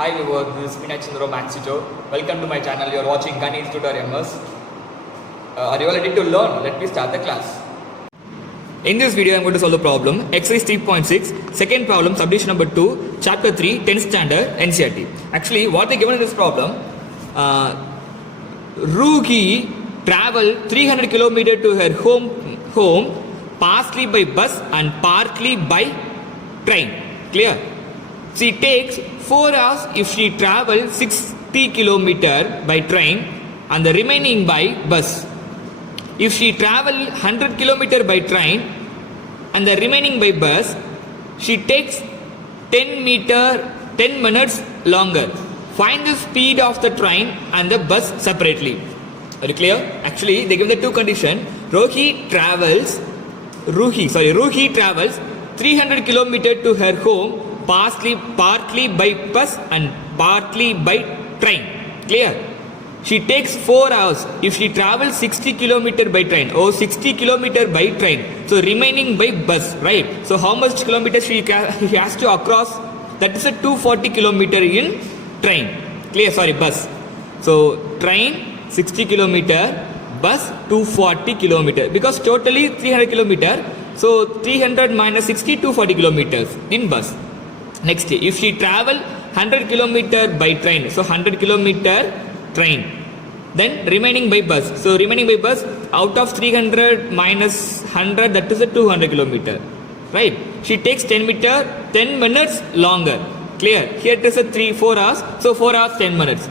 Hi viewers, this is Vinay Chandra Maxito. Welcome to my channel. You are watching Ganesh Tutorials. Are you all ready to learn? Let me start the class. In this video, I am going to solve the problem exercise 3.6, second problem, subdivision number 2, chapter 3, 10th standard, NCERT. Actually, what they given in this problem, Ruhi traveled 300 km to her home, partly by bus and partly by train. Clear? She takes 4 hours if she travels 60 km by train and the remaining by bus. If she travels 100 km by train and the remaining by bus, she takes 10 minutes longer. Find the speed of the train and the bus separately. Are you clear? Actually, they give the two conditions. Ruhi travels 300 km to her home, partly by bus and partly by train. Clear? She takes 4 hours if she travels 60 km by train. 60 km by train. So remaining by bus, right? So how much kilometers she has to cross? That is a 240 km in train. Clear? Sorry, bus. So train 60 km, bus 240 km. Because totally 300 km. So 300 minus 60, 240 km in bus. Next, if she travel 100 km by train, so 100 km train, then remaining by bus. So remaining by bus, out of 300 minus 100, that is a 200 km, right? She takes 10 minutes longer. Clear? Here it is a 4 hours, so 4 hours 10 minutes.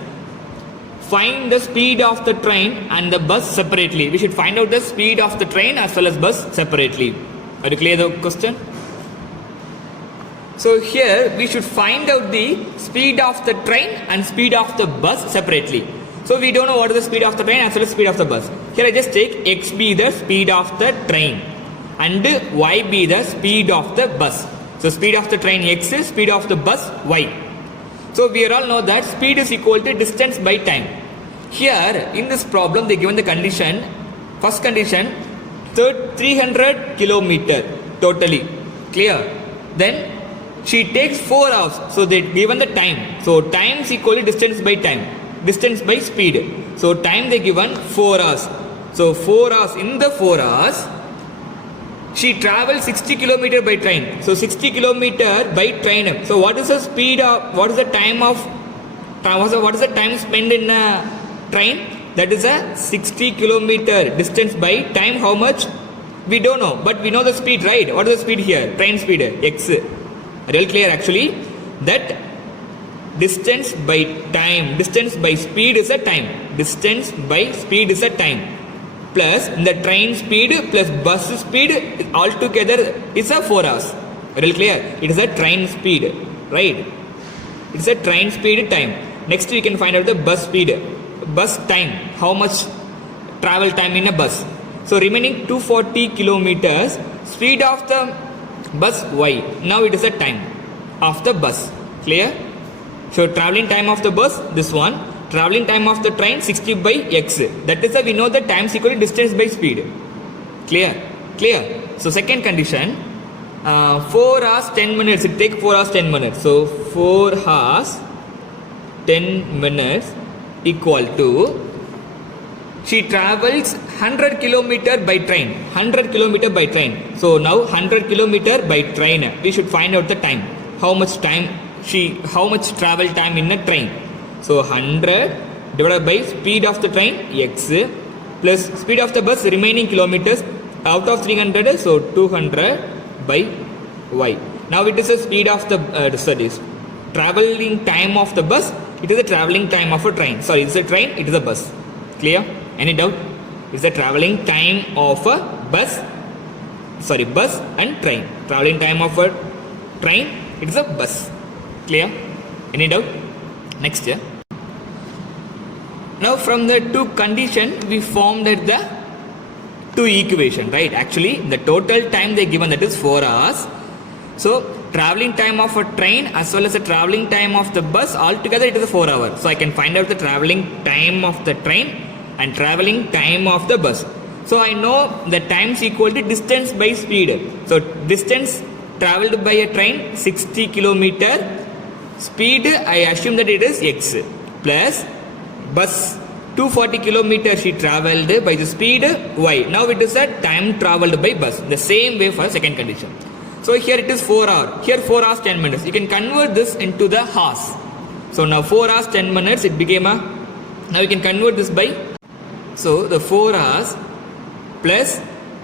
Find the speed of the train and the bus separately. We should find out the speed of the train as well as bus separately. Are you clear the question? So here we should find out the speed of the train and speed of the bus separately. So we don't know what is the speed of the train as well as speed of the bus. Here I just take x be the speed of the train and y be the speed of the bus. So speed of the train x is, speed of the bus y. So we all know that speed is equal to distance by time. Here in this problem they given the condition, first condition 300 km totally. Clear? Then she takes 4 hours. So they given the time. So time is equal to distance by time. Distance by speed. So time they given 4 hours. So 4 hours. In the 4 hours, she travels 60 km by train. So 60 km by train. So what is the speed of, what is the time of, what is the time spent in a train? That is a 60 km distance by time. How much? We don't know. But we know the speed, right? What is the speed here? Train speed, x. Real clear actually that distance by time, distance by speed is a time, distance by speed is a time, plus the train speed plus bus speed altogether is a 4 hours. Real clear? It is a train speed, right? It's a train speed time. Next we can find out the bus speed, bus time, how much travel time in a bus. So remaining 240 kilometers, speed of the bus y. Now it is the time of the bus. Clear? So traveling time of the bus, this one. Traveling time of the train 60 by x. That is we know the time is equal to distance by speed. Clear? Clear? So second condition, 4 hours 10 minutes. It takes 4 hours 10 minutes. So 4 hours 10 minutes equal to, she travels 100 km by train. 100 km by train. So now 100 km by train. We should find out the time. How much travel time in a train. So 100 divided by speed of the train x plus speed of the bus remaining kilometers out of 300. So 200 by y. Now it is the speed of the traveling time of the bus. It is the traveling time of a train. Sorry, it's a train. It is a bus. Clear? Any doubt? It's the traveling time of a bus. Sorry, bus and train. Traveling time of a train. It is a bus. Clear? Any doubt? Next. Now from the two condition we formed the two equation, right? Actually the total time they given, that is 4 hours. So traveling time of a train as well as the traveling time of the bus, altogether it is a 4 hours. So I can find out the traveling time of the train and traveling time of the bus. So I know the time is equal to distance by speed. So distance traveled by a train 60 km speed I assume that it is x plus bus 240 kilometers she travelled by the speed y. Now it is a time travelled by bus. The same way for second condition. So here it is 4 hours. Here 4 hours 10 minutes. You can convert this into the hours. So now 4 hours 10 minutes it became a. Now you can convert this by. So the 4 hours plus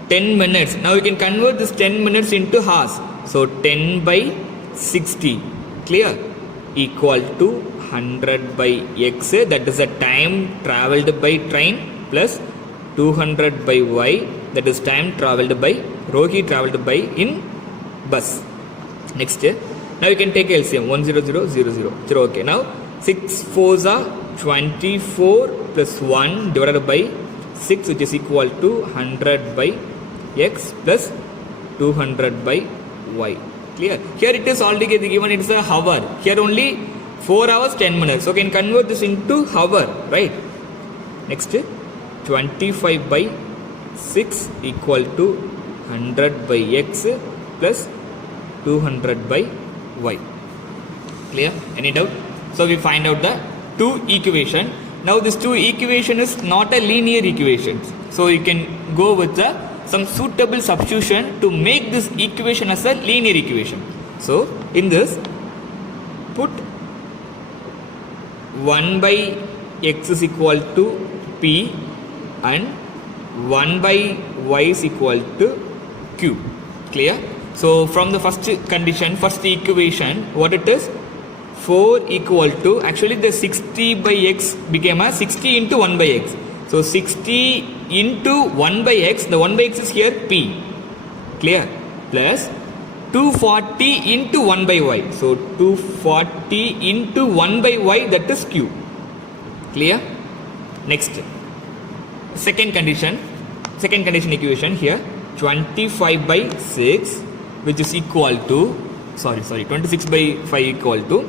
10 minutes. Now you can convert this 10 minutes into hours. So 10 by 60. Clear? Equal to 100 by x. That is the time travelled by train plus 200 by y. That is time travelled by Rohi travelled by in bus. Next. Now you can take LCM 10000. Okay. Now 6 4s are 24 plus 1 divided by 6, which is equal to 100 by x plus 200 by y. Clear? Here it is already given, it is a hour. Here only 4 hours 10 minutes. So can convert this into hour, right? Next, 25 by 6 equal to 100 by x plus 200 by y. Clear? Any doubt? So we find out the two equation. Now this two equation is not a linear equation. So you can go with some suitable substitution to make this equation as a linear equation. So in this, put 1 by x is equal to p and 1 by y is equal to q. Clear? So from the first condition, first equation, what it is? 4 equal to, actually the 60 by x became a 60 into 1 by x. So 60 into 1 by x, the 1 by x is here p. Clear? Plus 240 into 1 by y. So 240 into 1 by y, that is q. Clear? Next. Second condition equation here, 25 by 6, which is equal to, 26 by 5 equal to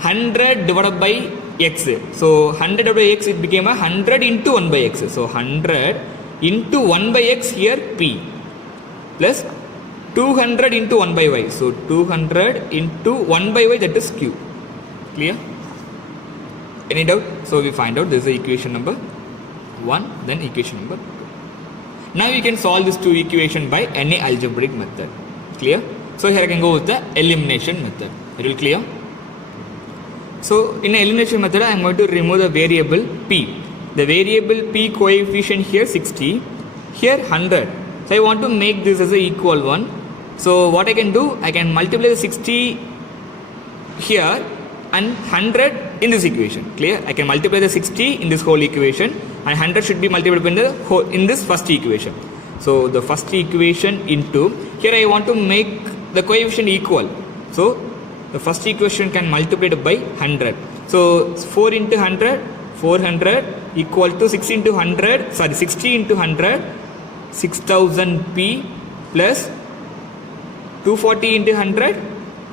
100 divided by x. So 100 divided by x, it became a 100 into 1 by x. So 100 into 1 by x here p plus 200 into 1 by y. So 200 into 1 by y, that is q. Clear? Any doubt? So we find out this is equation number 1, then equation number 2. Now you can solve this two equation by any algebraic method. Clear? So here I can go with the elimination method. It will clear? So in the elimination method, I am going to remove the variable p. The variable p coefficient here 60, here 100. So I want to make this as a equal one. So what I can do, I can multiply the 60 here and 100 in this equation. Clear? I can multiply the 60 in this whole equation and 100 should be multiplied in this first equation. So the first equation into, here I want to make the coefficient equal. So the first equation can multiply it by 100. So 4 into 100, 400 equal to 6 into 100, 60 into 100, 6000 p plus 240 into 100,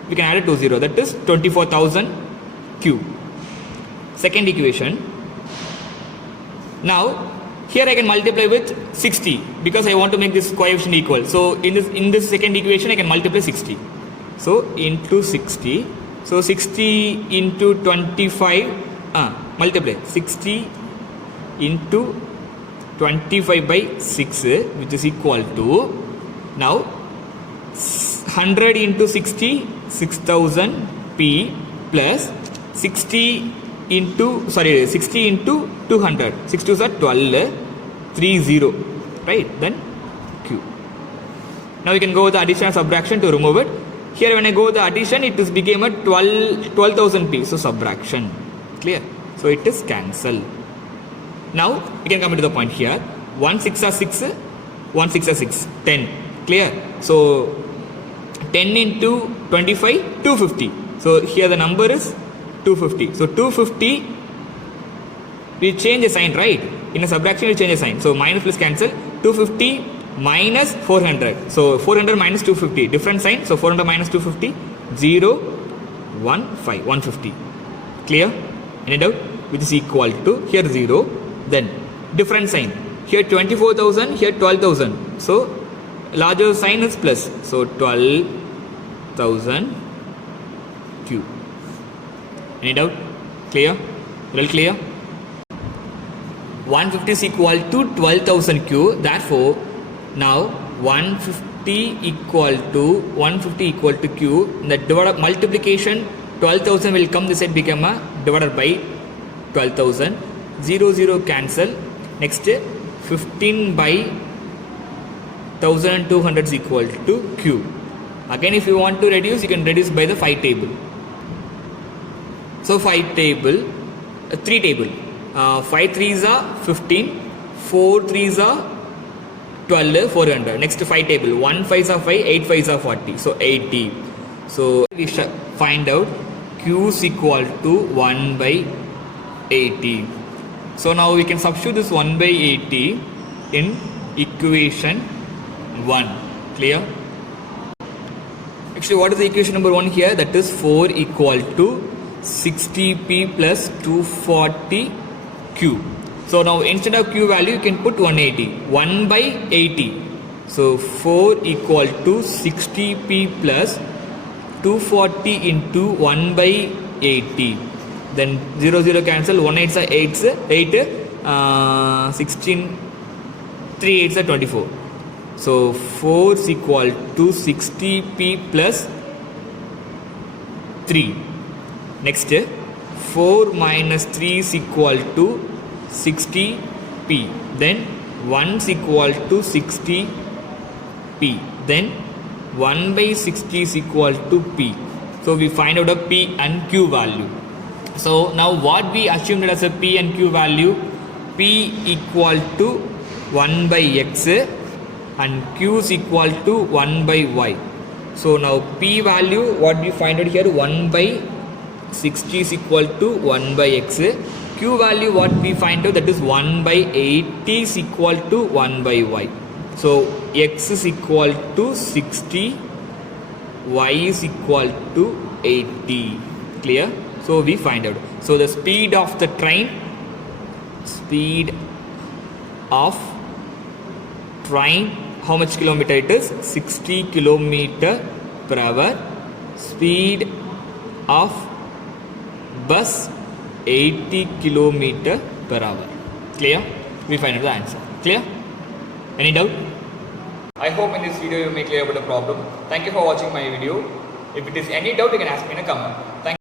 we can add it to 0, that is 24,000 q. Second equation. Now here I can multiply with 60 because I want to make this coefficient equal. So in this second equation I can multiply 60. So into 60. So 60 into 25. Multiply 60 into 25 by 6, which is equal to, now 100 into 60, 6000 p plus 60 into 200, 6 2s are 12, 30, right? Then q. Now we can go with the addition and subtraction to remove it. Here when I go with the addition, it is became a 12,000 p, so subtraction. Clear? So it is cancel. Now we can come to the point here. 1 6 are 6, 1 6 are 6, 10. Clear? So 10 into 25, 250. So here the number is 250. So 250, we change the sign, right? In a subtraction, we change the sign. So minus plus cancel. 250 minus 400. So 400 minus 250. Different sign. So 400 minus 250. 0, 1, 5. 150. Clear? Any doubt? Which is equal to, here 0. Then different sign. Here 24,000. Here 12,000. So larger sign is plus. So 12,000 q. Any doubt? Clear? Real clear? 150 is equal to 12,000 Q. Therefore, now 150 equal to Q. The multiplication 12,000 will come. This side become a divided by 12,000. 0 0 cancel. Next 15 by 1200 is equal to Q. Again, if you want to reduce, you can reduce by the 5 table. So 5 table, 3 table. 5 3s are 15, 4 3s are 12, 400. Next 5 table, 1 5s are 5, 8 5s are 40. So 80. So we find out Q is equal to 1 by 80. So now we can substitute this 1 by 80 in equation 1. Clear? Actually, what is the equation number 1 here? That is 4 equal to 60p plus 240q. So now instead of q value, you can put 180. 1 by 80. So 4 equal to 60p plus 240 into 1 by 80. Then 0 0 cancel. 1 8s are 8s, 16, 3 8s are 24. So 4 is equal to 60p plus 3. Next 4 minus 3 is equal to 60p. Then 1 is equal to 60p. Then 1 by 60 is equal to p. So we find out a p and q value. So now what we assumed as a p and q value, p equal to 1 by x and q is equal to 1 by y. So now p value, what we find out here, 1 by 60 is equal to 1 by x. Q value, what we find out, that is 1 by 80 is equal to 1 by y. So x is equal to 60, y is equal to 80. Clear? So we find out. So the speed of the train, how much kilometer it is? 60 kilometer per hour. Speed of bus 80 kilometer per hour. Clear? We find out the answer. Clear? Any doubt? I hope in this video you may clear about the problem. Thank you for watching my video. If it is any doubt, you can ask me in a comment.